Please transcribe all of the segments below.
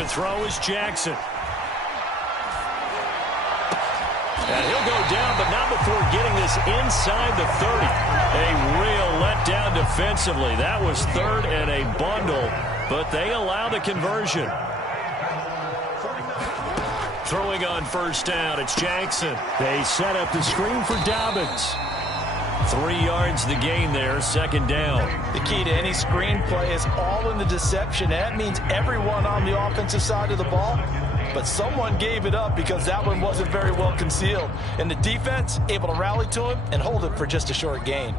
To throw is Jackson. And he'll go down, but not before getting this inside the 30. A real letdown defensively. That was third and a bundle, but they allow the conversion. Throwing on first down, it's Jackson. They set up the screen for Dobbins. 3 yards the gain there, second down. The key to any screen play is all in the deception. That means everyone on the offensive side of the ball, but someone gave it up because that one wasn't very well concealed. And the defense able to rally to him and hold it for just a short gain.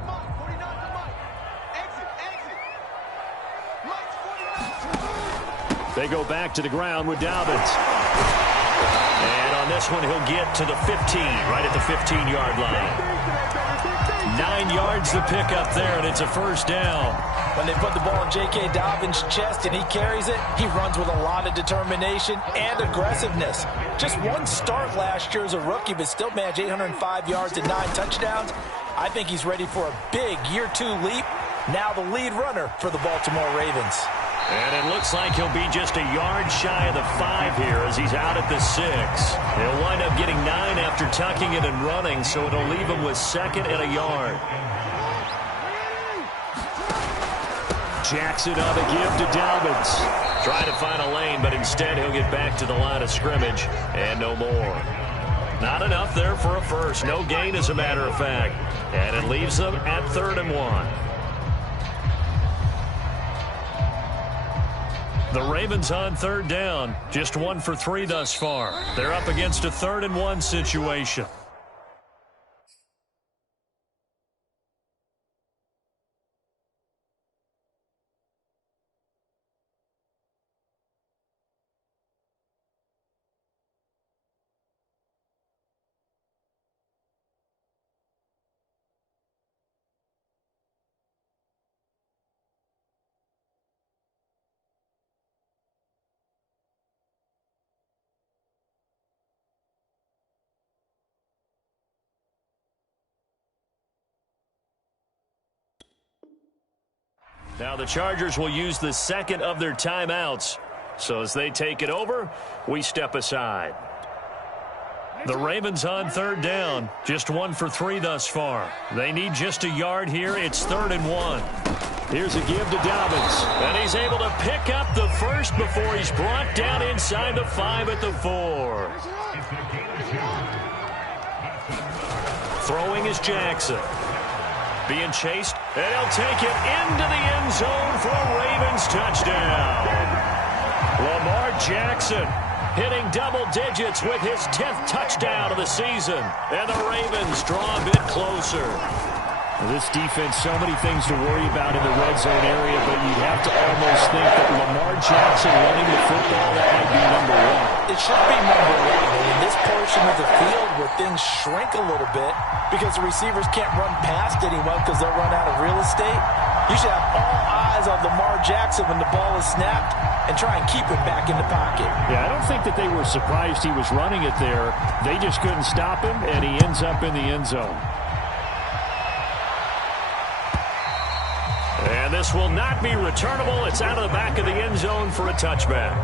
They go back to the ground with Dobbins. And on this one, he'll get to the 15, right at the 15-yard line. 9 yards to pick up there, and it's a first down. When they put the ball in J.K. Dobbins' chest and he carries it, he runs with a lot of determination and aggressiveness. Just one start last year as a rookie, but still managed 805 yards and 9 touchdowns. I think he's ready for a big year-2 leap. Now the lead runner for the Baltimore Ravens. And it looks like he'll be just a yard shy of the 5 here as he's out at the 6. He'll wind up getting 9 after tucking it and running, so it'll leave him with second and a yard. Jackson on the give to Dobbins. Trying to find a lane, but instead he'll get back to the line of scrimmage and no more. Not enough there for a first. No gain, as a matter of fact. And it leaves them at 3rd and 1. The Ravens on 3rd down. Just 1 for 3 thus far. They're up against a 3rd and 1 situation. Now the Chargers will use the second of their timeouts. So as they take it over, we step aside. The Ravens on 3rd down. Just 1 for 3 thus far. They need just a yard here. It's 3rd and 1. Here's a give to Dobbins. And he's able to pick up the first before he's brought down inside the 5 at the 4. Throwing is Jackson. Being chased, and he'll take it into the end zone for a Ravens touchdown. Lamar Jackson hitting double digits with his 10th touchdown of the season. And the Ravens draw a bit closer. This defense, so many things to worry about in the red zone area, but you'd have to almost think that Lamar Jackson running the football, that might be number 1. It should be number 1 in this portion of the field where things shrink a little bit because the receivers can't run past anyone because they'll run out of real estate. You should have all eyes on Lamar Jackson when the ball is snapped and try and keep him back in the pocket. Yeah, I don't think that they were surprised he was running it there. They just couldn't stop him, and he ends up in the end zone. And this will not be returnable. It's out of the back of the end zone for a touchback.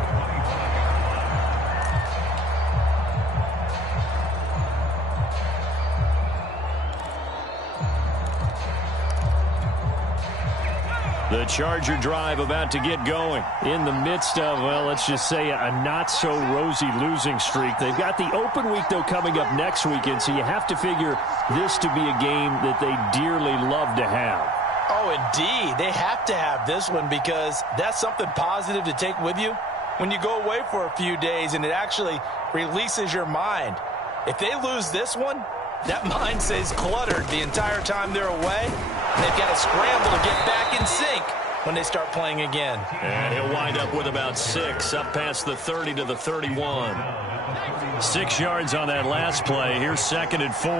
The Charger drive about to get going in the midst of, well, let's just say a not-so-rosy losing streak. They've got the open week, though, coming up next weekend, so you have to figure this to be a game that they dearly love to have. Oh, indeed. They have to have this one because that's something positive to take with you when you go away for a few days, and it actually releases your mind. If they lose this one, that mind stays cluttered the entire time they're away, and they've got to scramble to get back in sync when they start playing again. And he'll wind up with about 6 up past the 30 to the 31. 6 yards on that last play. Here's 2nd and 4.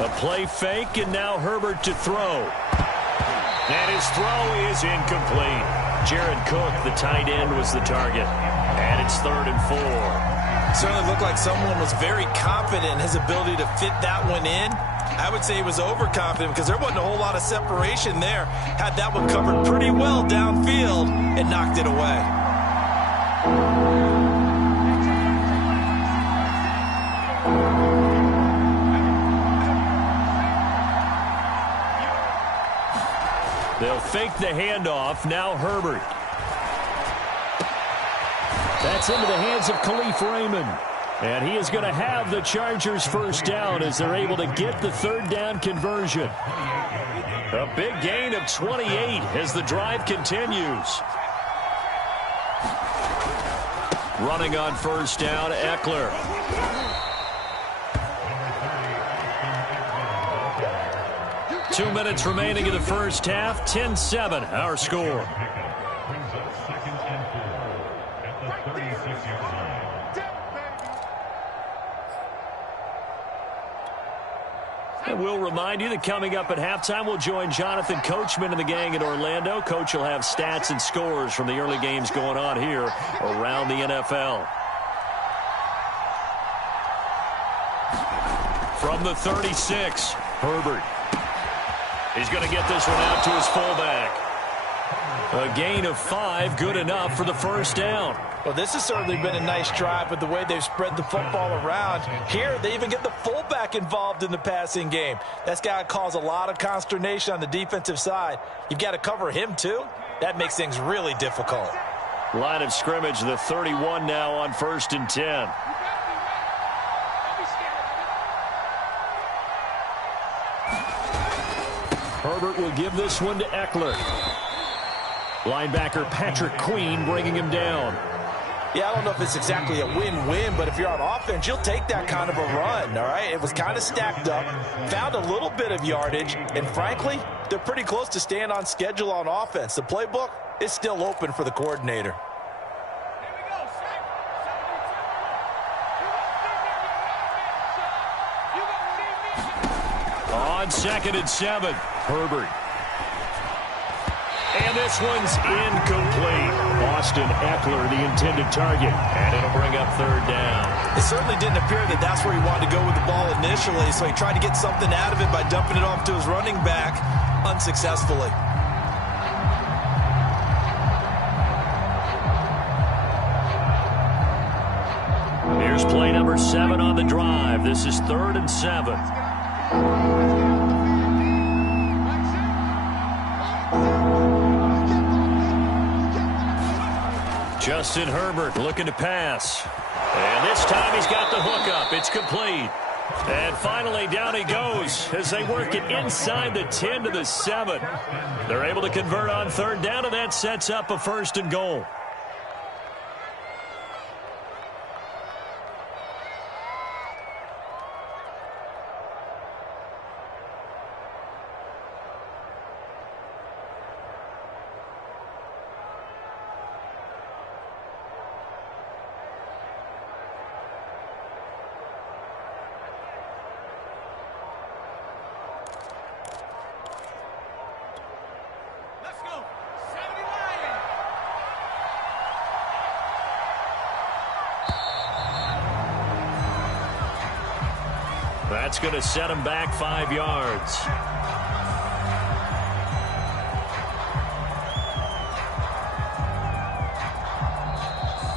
A play fake, and now Herbert to throw. And his throw is incomplete. Jared Cook, the tight end, was the target. And it's 3rd and 4. Certainly looked like someone was very confident in his ability to fit that one in. I would say he was overconfident because there wasn't a whole lot of separation there. Had that one covered pretty well downfield and knocked it away. They'll fake the handoff. Now Herbert. That's into the hands of Khalif Raymond. And he is going to have the Chargers first down as they're able to get the third down conversion. A big gain of 28 as the drive continues. Running on first down, Eckler. Two minutes remaining in the first half. 10-7, our score. And we'll remind you that coming up at halftime, we'll join Jonathan Coachman and the gang in Orlando. Coach will have stats and scores from the early games going on here around the NFL. From the 36, Herbert. He's going to get this one out to his fullback. A gain of 5, good enough for the first down. Well, this has certainly been a nice drive with the way they've spread the football around. Here, they even get the fullback involved in the passing game. That's got to cause a lot of consternation on the defensive side. You've got to cover him, too. That makes things really difficult. Line of scrimmage, the 31 now on 1st and 10. Herbert will give this one to Eckler. Linebacker Patrick Queen bringing him down. Yeah, I don't know if it's exactly a win-win, but if you're on offense, you'll take that kind of a run, all right? It was kind of stacked up, found a little bit of yardage, and frankly, they're pretty close to staying on schedule on offense. The playbook is still open for the coordinator. On 2nd and 7, Herbert. And this one's incomplete. Austin Eckler, the intended target. And it'll bring up third down. It certainly didn't appear that that's where he wanted to go with the ball initially, so he tried to get something out of it by dumping it off to his running back unsuccessfully. Here's play number 7 on the drive. This is 3rd and 7. Justin Herbert looking to pass. And this time he's got the hook up. It's complete. And finally down he goes as they work it inside the 10 to the 7. They're able to convert on third down, and that sets up a 1st and goal. That's going to set him back 5 yards.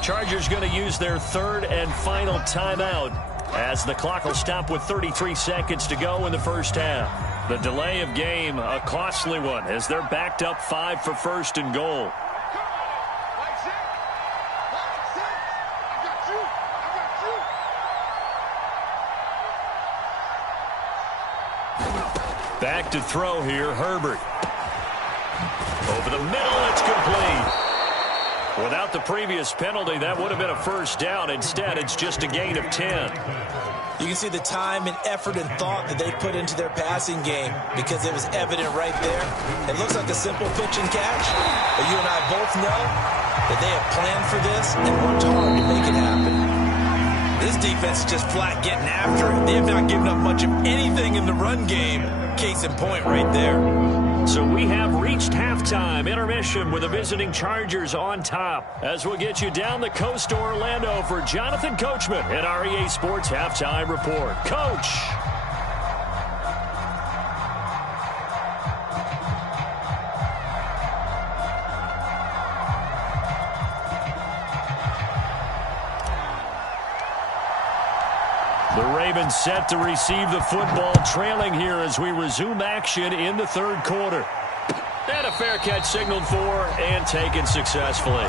Chargers going to use their 3rd and final timeout as the clock will stop with 33 seconds to go in the first half. The delay of game, a costly one, as they're backed up 5 for 1st and goal. Back to throw here, Herbert. Over the middle, it's complete. Without the previous penalty, that would have been a first down. Instead, it's just a gain of 10. You can see the time and effort and thought that they put into their passing game because it was evident right there. It looks like a simple pitch and catch, but you and I both know that they have planned for this and worked hard to make it happen. This defense is just flat getting after it. They have not given up much of anything in the run game. Case in point right there. So we have reached halftime intermission with the visiting Chargers on top. As we'll get you down the coast to Orlando for Jonathan Coachman at our EA Sports Halftime Report. Coach. The Ravens set to receive the football, trailing here as we resume action in the third quarter. And a fair catch signaled for and taken successfully.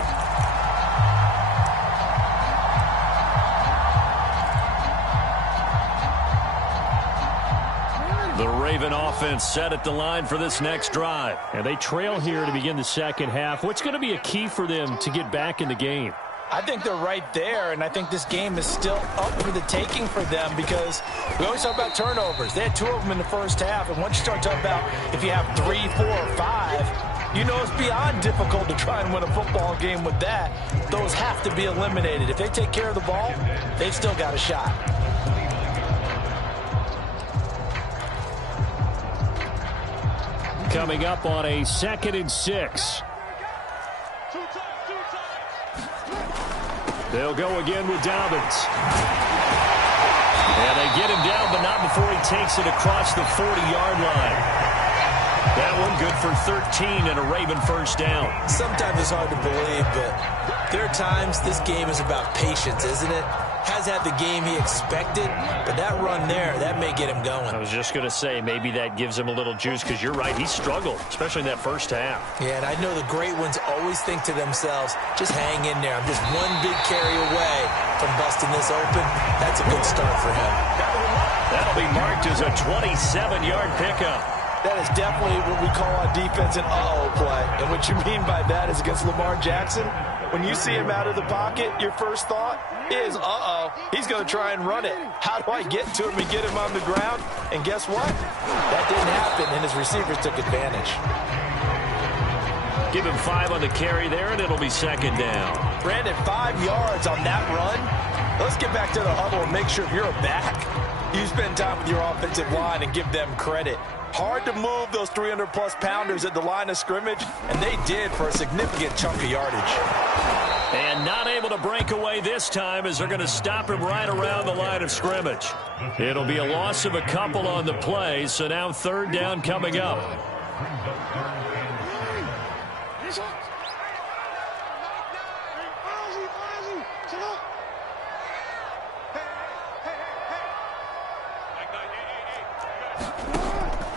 The Raven offense set at the line for this next drive. And they trail here to begin the second half. What's going to be a key for them to get back in the game? I think they're right there, and I think this game is still up for the taking for them because we always talk about turnovers. They had 2 of them in the first half, and once you start talking about if you have 3, 4, or 5, you know it's beyond difficult to try and win a football game with that. Those have to be eliminated. If they take care of the ball, they've still got a shot. Coming up on a 2nd and 6. They'll go again with Dobbins. And they get him down, but not before he takes it across the 40-yard line. That one good for 13 and a Raven first down. Sometimes it's hard to believe, but there are times this game is about patience, isn't it? Has had the game he expected, but that run there, that may get him going. I was just going to say, maybe that gives him a little juice, because you're right, he struggled, especially in that first half. Yeah, and I know the great ones always think to themselves, just hang in there. I'm just one big carry away from busting this open. That's a good start for him. That'll be marked as a 27-yard pickup. That is definitely what we call on defense an uh-oh play. And what you mean by that is against Lamar Jackson, when you see him out of the pocket, your first thought is, uh-oh, he's going to try and run it. How do I get to him and get him on the ground? And guess what? That didn't happen, and his receivers took advantage. Give him 5 on the carry there, and it'll be second down. Brandon, 5 yards on that run. Let's get back to the huddle and make sure if you're a back, you spend time with your offensive line and give them credit. Hard to move those 300-plus pounders at the line of scrimmage, and they did for a significant chunk of yardage. And not able to break away this time as they're going to stop him right around the line of scrimmage. It'll be a loss of a couple on the play, so now third down coming up.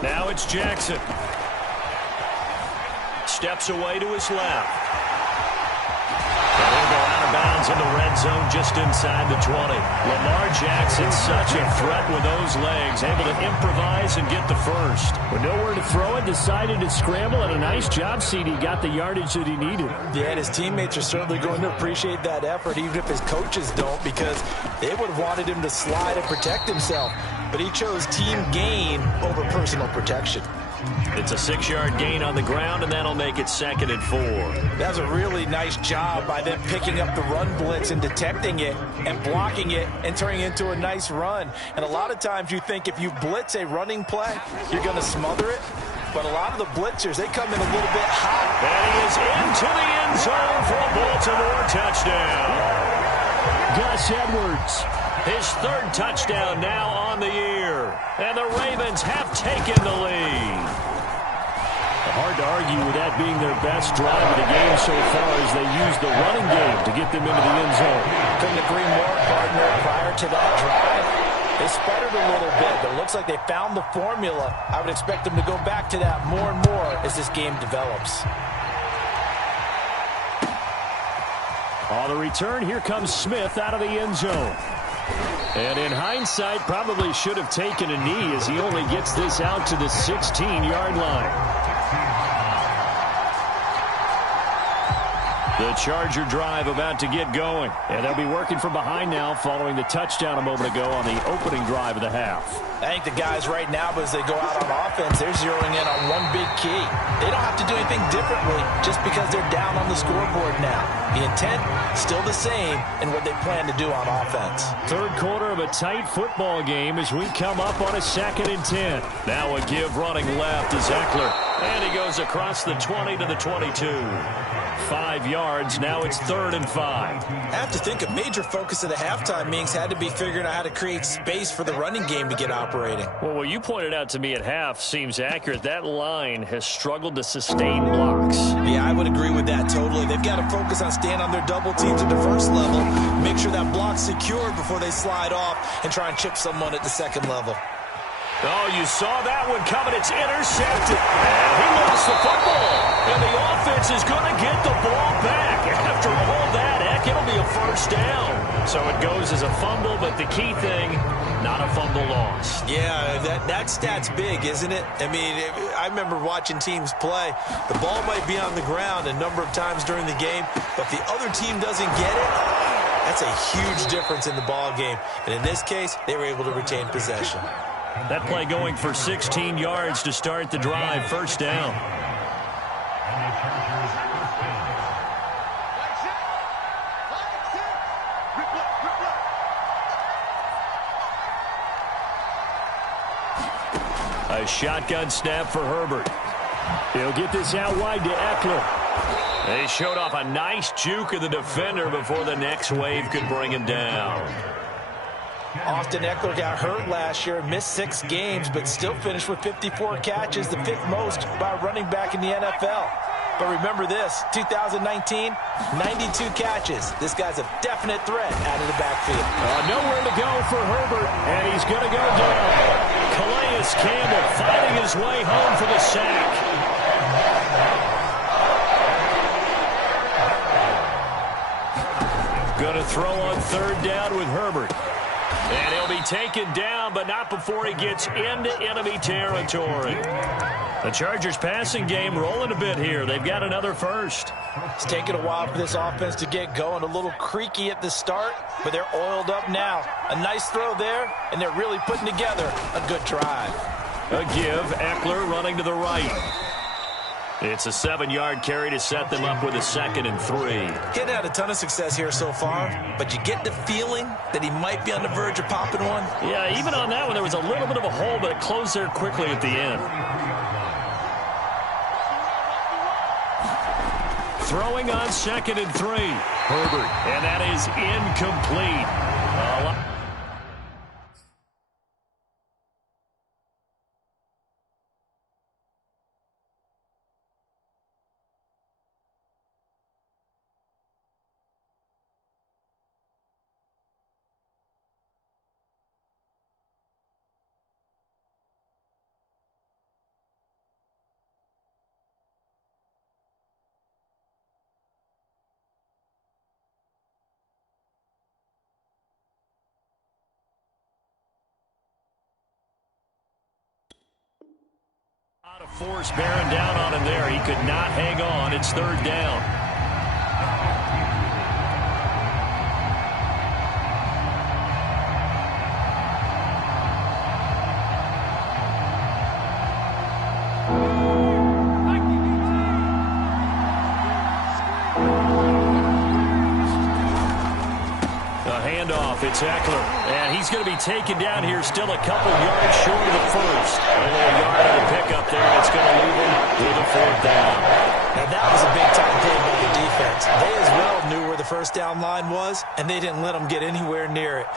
Now it's Jackson. Steps away to his left. And he'll go out of bounds in the red zone just inside the 20. Lamar Jackson, such a threat with those legs, able to improvise and get the first. With nowhere to throw it, decided to scramble, and a nice job, CD. Got the yardage that he needed. Yeah, and his teammates are certainly going to appreciate that effort, even if his coaches don't, because they would have wanted him to slide and protect himself. But he chose team gain over personal protection. It's a 6-yard gain on the ground, and that'll make it 2nd and 4. That was a really nice job by them picking up the run blitz and detecting it and blocking it and turning it into a nice run. And a lot of times you think if you blitz a running play, you're going to smother it. But a lot of the blitzers, they come in a little bit hot. And he is into the end zone for a Baltimore touchdown. Gus Edwards. His 3rd touchdown now on the year. And the Ravens have taken the lead. Hard to argue with that being their best drive of the game so far as they use the running game to get them into the end zone. Couldn't agree more, partner. Prior to that drive, they sputtered a little bit, but it looks like they found the formula. I would expect them to go back to that more and more as this game develops. On the return, here comes Smith out of the end zone. And in hindsight, probably should have taken a knee as he only gets this out to the 16-yard line. The Charger drive about to get going. And they'll be working from behind now following the touchdown a moment ago on the opening drive of the half. I think the guys right now, as they go out on offense, they're zeroing in on one big key. They don't have to do anything differently just because they're down on the scoreboard now. The intent, still the same in what they plan to do on offense. Third quarter of a tight football game as we come up on a 2nd and 10. Now a give running left is Eckler. And he goes across the 20 to the 22. 5 yards. Now it's 3rd and 5. I have to think a major focus of the halftime meetings had to be figuring out how to create space for the running game to get operating. Well, what you pointed out to me at half seems accurate. That line has struggled to sustain blocks. Yeah, I would agree with that totally. They've got to focus on staying on their double teams at the first level, make sure that block's secured before they slide off and try and chip someone at the second level. Oh, you saw that one coming. It's intercepted. And he lost the football. And the offense is going to get the ball back. After all that, heck, it'll be a first down. So it goes as a fumble, but the key thing, not a fumble loss. Yeah, that stat's big, isn't it? I mean, I remember watching teams play. The ball might be on the ground a number of times during the game, but if the other team doesn't get it, that's a huge difference in the ball game. And in this case, they were able to retain possession. That play going for 16 yards to start the drive. First down. A shotgun snap for Herbert. He'll get this out wide to Eckler. They showed off a nice juke of the defender before the next wave could bring him down. Austin Eckler got hurt last year, missed 6 games, but still finished with 54 catches, the 5th most by a running back in the NFL. But remember this, 2019, 92 catches. This guy's a definite threat out of the backfield. Nowhere to go for Herbert, and he's going to go down. Calais Campbell fighting his way home for the sack. Going to throw on 3rd down with Herbert. And he'll be taken down, but not before he gets into enemy territory. The Chargers passing game rolling a bit here. They've got another first. It's taken a while for this offense to get going. A little creaky at the start, but they're oiled up now. A nice throw there, and they're really putting together a good drive. A give, Eckler running to the right. It's a 7-yard carry to set them up with a 2nd and 3. Getting had a ton of success here so far, but you get the feeling that he might be on the verge of popping one. Yeah, even on that one, there was a little bit of a hole, but it closed there quickly at the end. Throwing on 2nd and 3. Herbert, and that is incomplete. Out of force bearing down on him there. He could not hang on. It's 3rd down. It's Eckler, and he's going to be taken down here still a couple yards short of the first. Only a yard on the pickup there, and it's going to leave him with a 4th down. Now that was a big-time play by the defense. They as well knew where the first down line was, and they didn't let them get anywhere near it.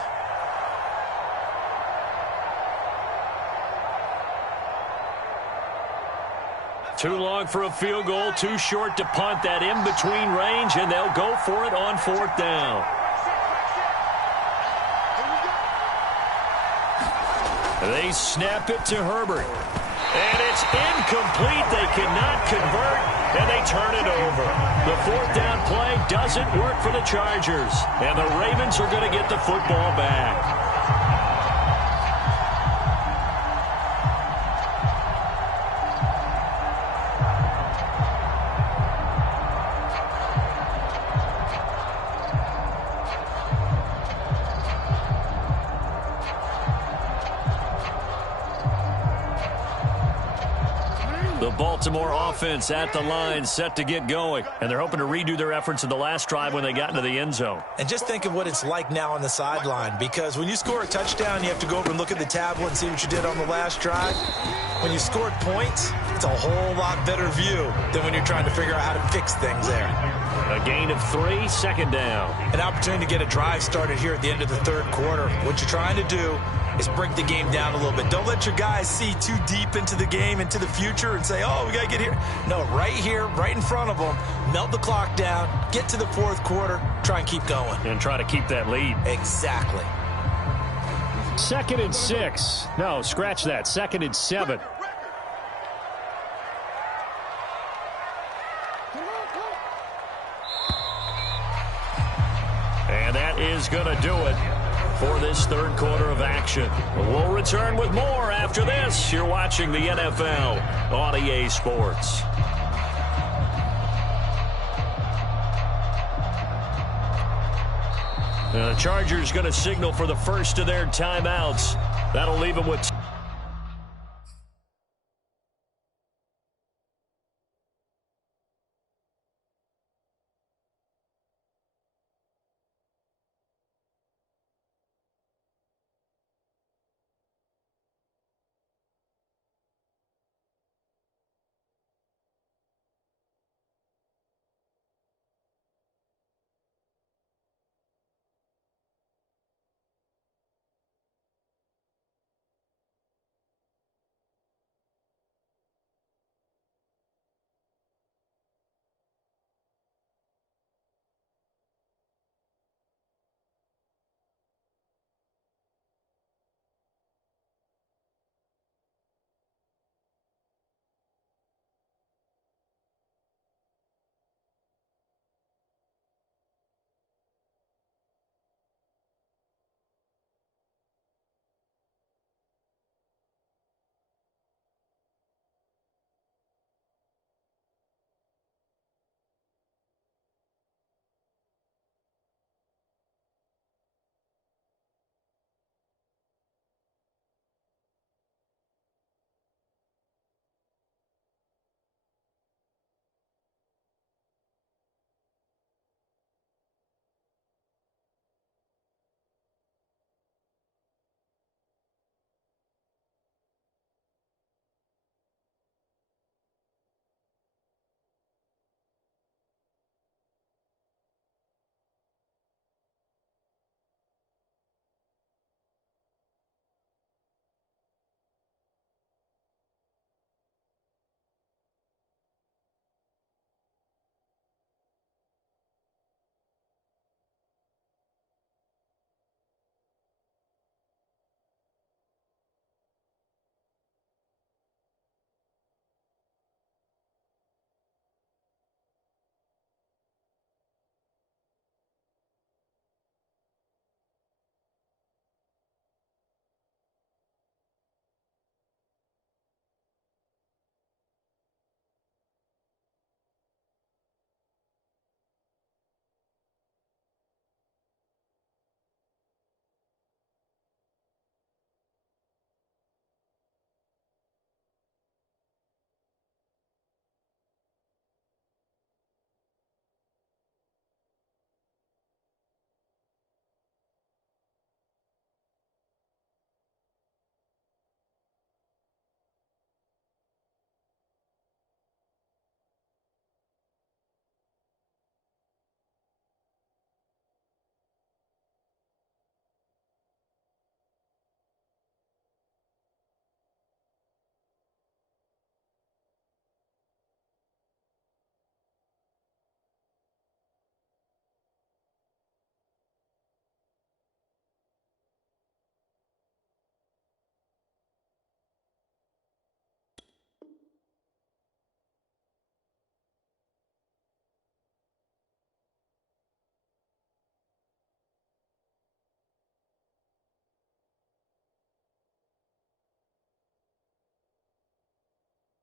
Too long for a field goal, too short to punt. That in-between range, and they'll go for it on 4th down. They snap it to Herbert. And it's incomplete. They cannot convert, and they turn it over. The 4th down play doesn't work for the Chargers. And the Ravens are going to get the football back. Baltimore offense at the line, set to get going. And they're hoping to redo their efforts in the last drive when they got into the end zone. And just think of what it's like now on the sideline, because when you score a touchdown, you have to go over and look at the tablet and see what you did on the last drive. When you scored points, it's a whole lot better view than when you're trying to figure out how to fix things there. A gain of 3, second down. An opportunity to get a drive started here at the end of the third quarter. What you're trying to do is break the game down a little bit. Don't let your guys see too deep into the game, into the future, and say, oh, we got to get here. No, right here, right in front of them, melt the clock down, get to the fourth quarter, try and keep going. And try to keep that lead. Exactly. 2nd and 6. No, scratch that. 2nd and 7. And that is going to do it for this third quarter of action. We'll return with more after this. You're watching the NFL on EA Sports. The Chargers going to signal for the first of their timeouts. That'll leave them with...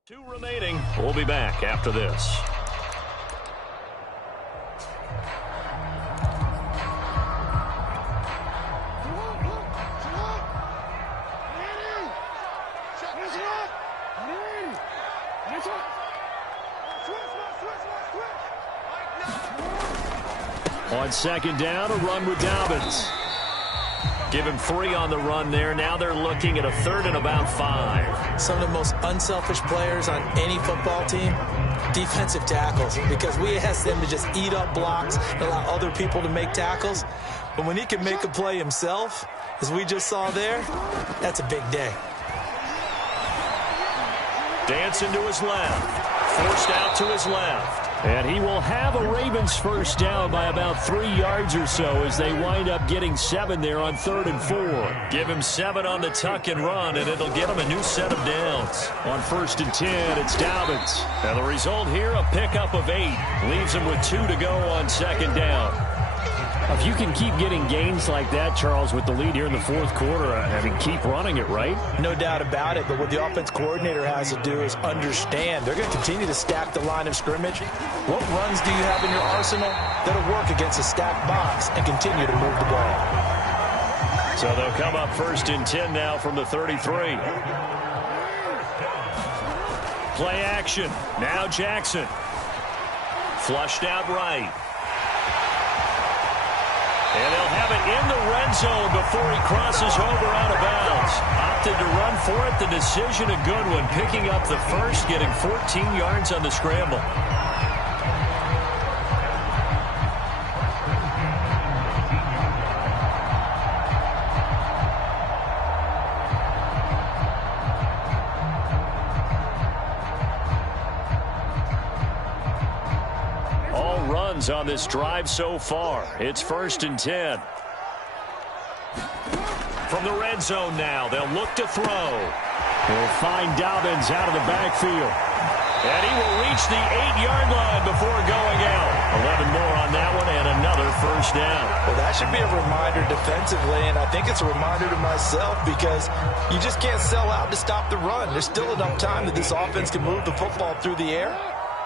Two remaining. We'll be back after this. Let's go. On second down, a run with Dobbins. Give him 3 on the run there. Now they're looking at a 3rd and about 5. Some of the most unselfish players on any football team, defensive tackles, because we ask them to just eat up blocks and allow other people to make tackles. But when he can make a play himself, as we just saw there, that's a big day. Dancing to his left. Forced out to his left. And he will have a Ravens first down by about 3 yards or so as they wind up getting 7 there on 3rd and 4. Give him 7 on the tuck and run, and it'll get him a new set of downs. On 1st and 10, it's Dobbins. And the result here, a pickup of 8. Leaves him with 2 to go on 2nd down. If you can keep getting gains like that, Charles, with the lead here in the 4th quarter, I mean, keep running it, right? No doubt about it, but what the offense coordinator has to do is understand they're going to continue to stack the line of scrimmage. What runs do you have in your arsenal that'll work against a stacked box and continue to move the ball? So they'll come up 1st and 10 now from the 33. Play action. Now Jackson. Flushed out right. And they'll have it in the red zone before he crosses over out of bounds. Opted to run for it. The decision a good one. Picking up the first, getting 14 yards on the scramble. On this drive so far. It's 1st and 10. From the red zone now, they'll look to throw. They'll find Dobbins out of the backfield. And he will reach the 8-yard line before going out. 11 more on that one and another first down. Well, that should be a reminder defensively, and I think it's a reminder to myself because you just can't sell out to stop the run. There's still enough time that this offense can move the football through the air,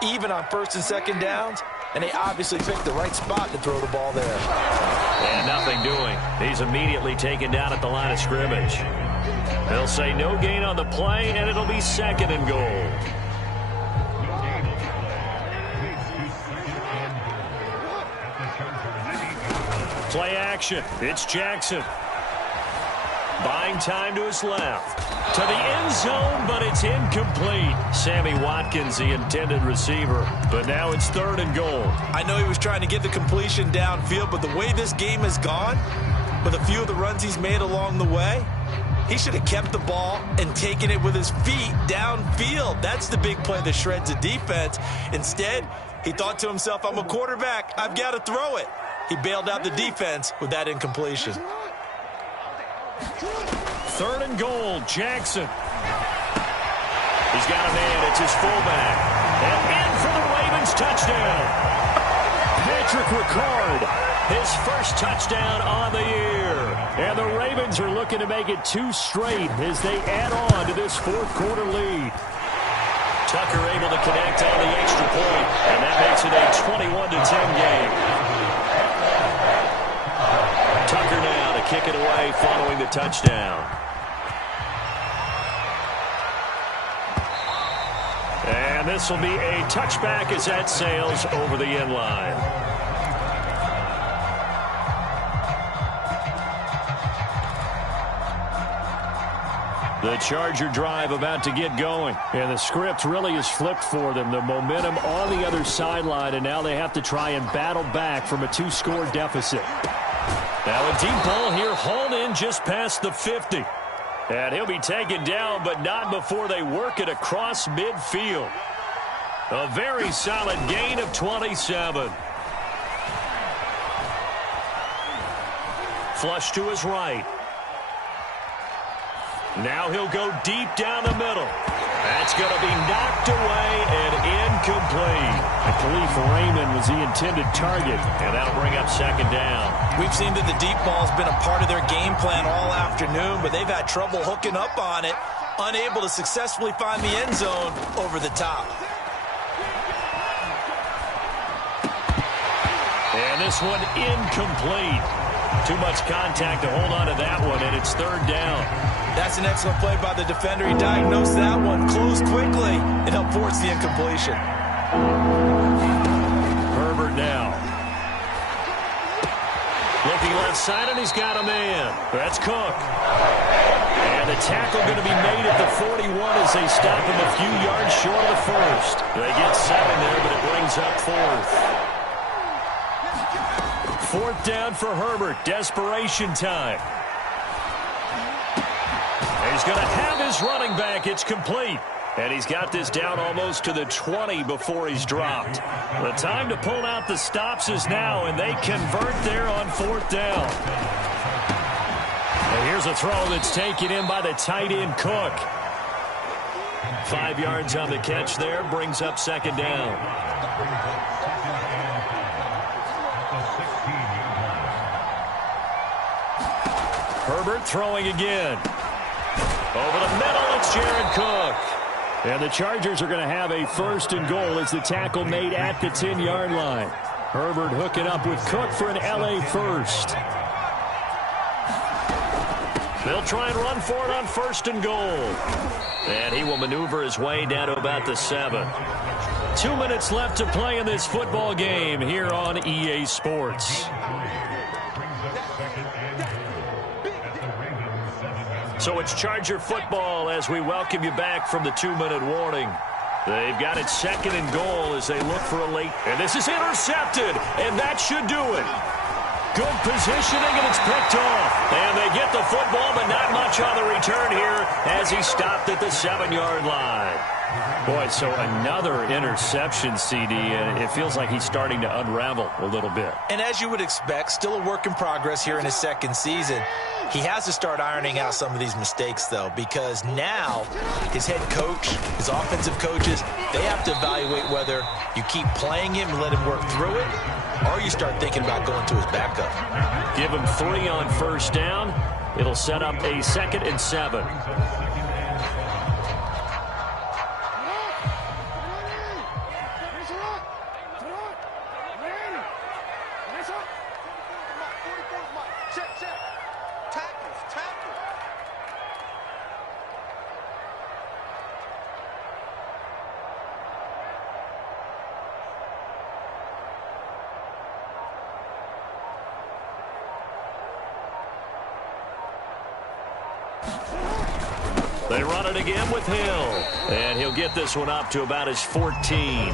even on 1st and 2nd downs. And they obviously picked the right spot to throw the ball there. And nothing doing. He's immediately taken down at the line of scrimmage. They'll say no gain on the play, and it'll be 2nd and goal. Play action. It's Jackson. Buying time to his left. To the end zone, but it's incomplete. Sammy Watkins, the intended receiver. But now it's 3rd and goal. I know he was trying to get the completion downfield, but the way this game has gone, with a few of the runs he's made along the way, he should have kept the ball and taken it with his feet downfield. That's the big play that shreds the defense. Instead, he thought to himself, I'm a quarterback. I've got to throw it. He bailed out the defense with that incompletion. 3rd and goal, Jackson. He's got a man. It's his fullback. And in for the Ravens touchdown. Patrick Ricard, his first touchdown on the year. And the Ravens are looking to make it 2 straight as they add on to this 4th quarter lead. Tucker able to connect on the extra point, and that makes it a 21-10 game. Tucker now to kick it away following the touchdown. And this will be a touchback as that sails over the end line. The Charger drive about to get going. And the script really is flipped for them. The momentum on the other sideline, and now they have to try and battle back from a 2-score deficit. Now a deep ball here, hauled in just past the 50. And he'll be taken down, but not before they work it across midfield. A very solid gain of 27. Flush to his right. Now he'll go deep down the middle. That's going to be knocked away and incomplete. Khalif Raymond was the intended target, and that'll bring up 2nd down. We've seen that the deep ball's been a part of their game plan all afternoon, but they've had trouble hooking up on it, unable to successfully find the end zone over the top. And this one incomplete. Too much contact to hold on to that one, and it's 3rd down. That's an excellent play by the defender. He diagnosed that one, closed quickly, and helped force the incompletion. Herbert now. outside, and he's got a man. That's Cook. And the tackle going to be made at the 41 as they stop him a few yards short of the first. They get 7 there, but it brings up 4th. 4th down for Herbert. Desperation time. And he's going to have his running back. It's complete. And he's got this down almost to the 20 before he's dropped. The time to pull out the stops is now, and they convert there on 4th down. And here's a throw that's taken in by the tight end, Cook. 5 yards on the catch there, brings up 2nd down. Herbert throwing again. Over the middle, it's Jared Cook. And the Chargers are going to have a 1st and goal as the tackle made at the 10-yard line. Herbert hooking up with Cook for an LA first. They'll try and run for it on 1st and goal. And he will maneuver his way down to about the 7. 2 minutes left to play in this football game here on EA Sports. So it's Charger football as we welcome you back from the 2-minute warning. They've got it 2nd and goal as they look for a late. And this is intercepted, and that should do it. Good positioning, and it's picked off. And they get the football, but not much on the return here as he stopped at the 7-yard line. Boy, so another interception, CD, and it feels like he's starting to unravel a little bit. And as you would expect, still a work in progress here in his 2nd season. He has to start ironing out some of these mistakes, though, because now his head coach, his offensive coaches, they have to evaluate whether you keep playing him and let him work through it, or you start thinking about going to his backup. Give him 3 on 1st down. It'll set up a 2nd and 7. They run it again with Hill. And he'll get this one up to about his 14.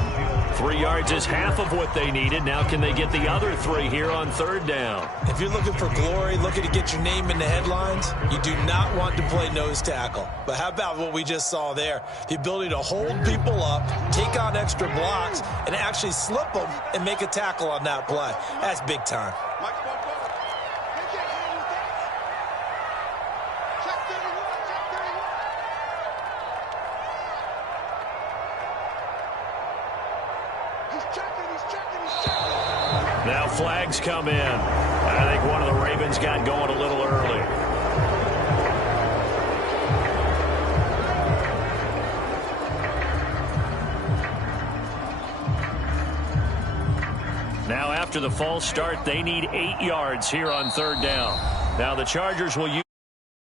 3 yards is half of what they needed. Now can they get the other 3 here on 3rd down? If you're looking for glory, looking to get your name in the headlines, you do not want to play nose tackle. But how about what we just saw there? The ability to hold people up, take on extra blocks, and actually slip them and make a tackle on that play. That's big time. Now flags come in. I think one of the Ravens got going a little early. Now after the false start, they need 8 yards here on 3rd down. Now the Chargers will use